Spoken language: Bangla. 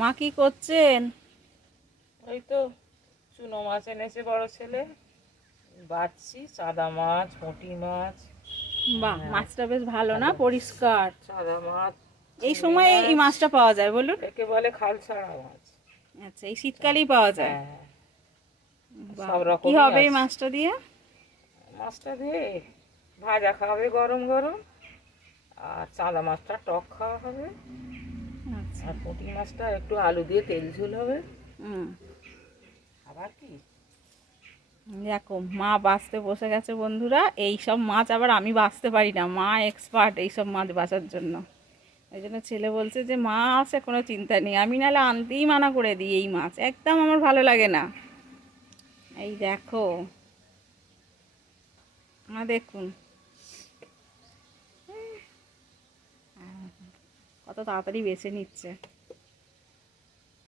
মা কি করছেন? ওই তো চুনো মাছ এনেছে বড় ছেলে, বাড়ছি চাদা মাছ, পুঁটি মাছ। বাহ, হ্যাঁ, মাছটা বেশ ভালো না, ভালো পরিষ্কার। চাদা মাছ, এই চিংড়ি সময় এই মাছ। মাছটা পাওয়া যায় বলুন? একে বলে খাল ছাড়া মাছ। আচ্ছা, এই শীতকালেই পাওয়া যায়। হ্যাঁ, বাহ, সব কি রকমই হবে এই আছে। মাছটা দিয়ে? মাছটা দিয়ে ভাজা খাওয়া হবে গরম গরম, আর চাদা মাছটা টক খাওয়া হবে, আচ্ছা। আর পুঁটি মাছটা একটু আলু দিয়ে তেল ঝোল হবে। হুম। আবার কি? দেখো, মা বাছতে বসে গেছে বন্ধুরা। এই সব মাছ আবার আমি বাছতে পারি না, মা এক্সপার্ট এই সব মাছ বাছার জন্য। ওই জন্য ছেলে বলছে যে মাছ কোনো চিন্তা নেই, আমি নাহলে আনতেই মানা করে দিই। এই মাছ একদম আমার ভালো লাগে না। এই দেখো, দেখুন কত তাড়াতাড়ি বেছে নিচ্ছে।